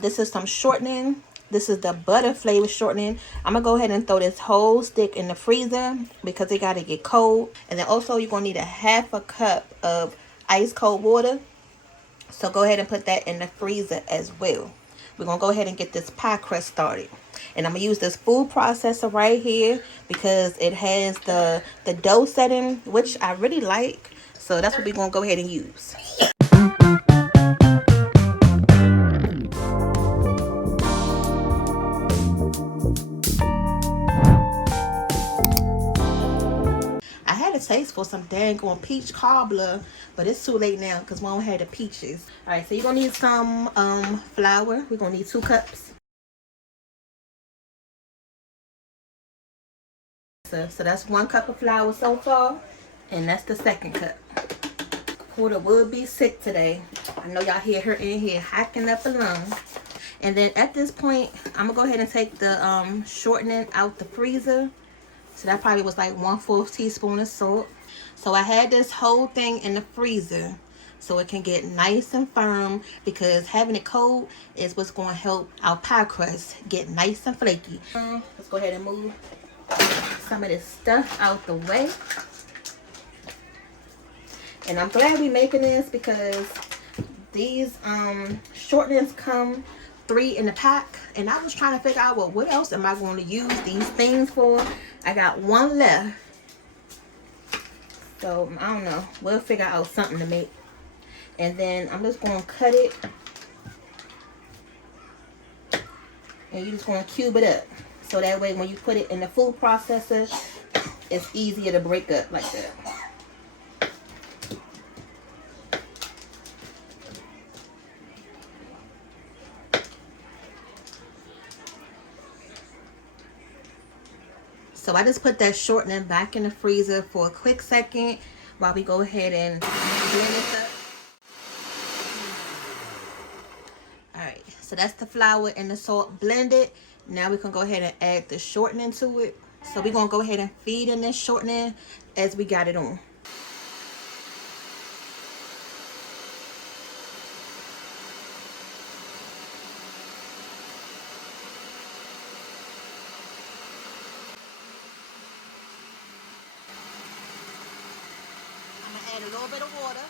This is some shortening. This is the butter flavor shortening. I'm gonna go ahead and throw this whole stick in the freezer because it gotta get cold. And then also you're gonna need a half a cup of ice cold water. So go ahead and put that in the freezer as well. We're gonna go ahead and get this pie crust started. And I'm gonna use this food processor right here because it has the dough setting, which I really like. So that's what we're gonna go ahead and use. I had a taste for some dang on peach cobbler, but it's too late now because we don't have the peaches. All right, so you're gonna need some flour. We're gonna need 2 cups. So that's 1 cup of flour so far, and that's the 2nd cup. Porter would be sick today. I know y'all hear her in here hacking up a lung. And then at this point, I'm gonna go ahead and take the shortening out the freezer. So that probably was like 1/4 teaspoon of salt. So I had this whole thing in the freezer so it can get nice and firm, because having it cold is what's going to help our pie crust get nice and flaky. Let's go ahead and move some of this stuff out the way. And I'm glad we're making this because these shortenings come 3 in the pack, and I was trying to figure out, well, what else am I going to use these things for? I got 1 left, so I don't know, we'll figure out something to make. And then I'm just going to cut it, and you're just going to cube it up, so that way when you put it in the food processor, it's easier to break up like that. So I just put that shortening back in the freezer for a quick second while we go ahead and blend this up. Alright, so that's the flour and the salt blended. Now we can go ahead and add the shortening to it. So we're going to go ahead and feed in this shortening as we got it on. Add a little bit of water.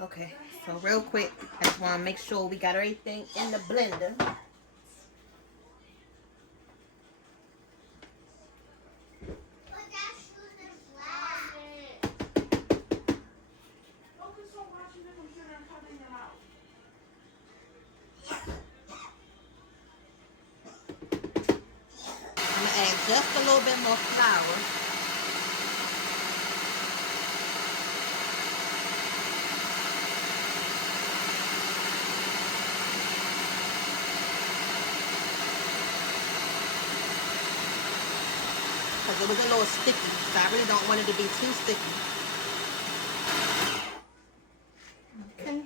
Okay, so real quick, I just want to make sure we got everything in the blender. I'm going to add just a little bit more flour. Because it was a little sticky, so I really don't want it to be too sticky. Okay.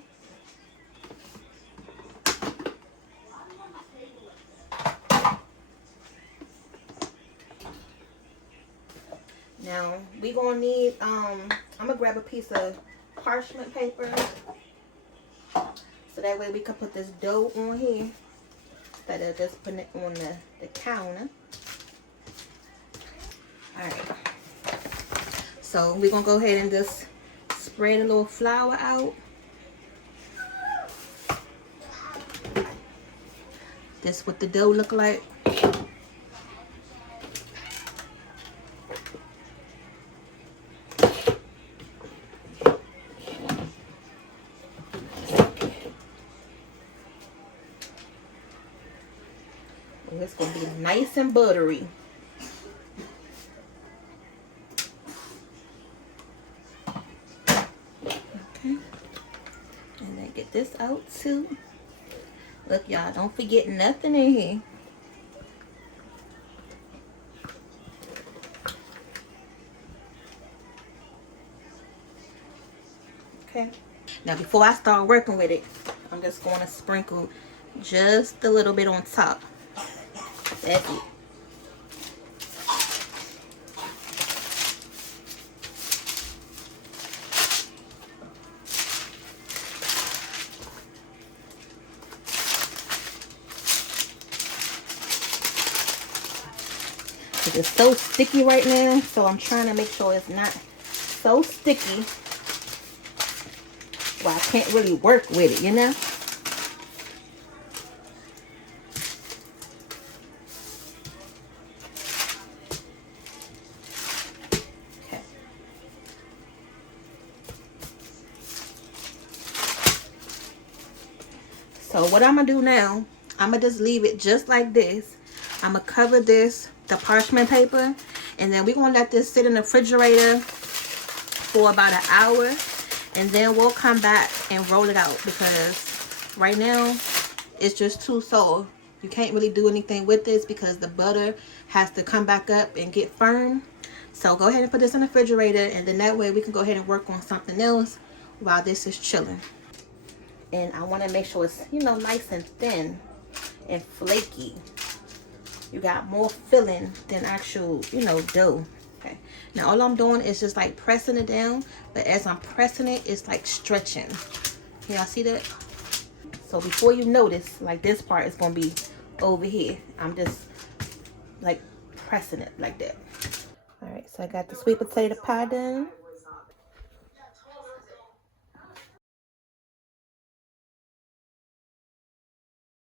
Now we're gonna need I'm gonna grab a piece of parchment paper so that way we can put this dough on here instead of just putting it on the counter. Alright, so we're gonna go ahead and just spread a little flour out. This is what the dough look like. It's gonna be nice and buttery. this out too. Look, y'all, don't forget nothing in here. Okay. Now, before I start working with it, I'm just going to sprinkle just a little bit on top. That's it. It's so sticky right now, so I'm trying to make sure it's not so sticky where I can't really work with it, you know? Okay. So what I'm gonna do now, I'm gonna just leave it just like this. I'm gonna cover this, the parchment paper, and then we're gonna let this sit in the refrigerator for about an hour, and then we'll come back and roll it out, because right now it's just too soft. You can't really do anything with this because the butter has to come back up and get firm. So go ahead and put this in the refrigerator, and then that way we can go ahead and work on something else while this is chilling. And I want to make sure it's, you know, nice and thin and flaky. You got more filling than actual, you know, dough. Okay. Now all I'm doing is just like pressing it down, but as I'm pressing it, it's like stretching. Can y'all see that? So before you notice, like this part is gonna be over here. I'm just like pressing it like that. All right, so I got the sweet potato pie done.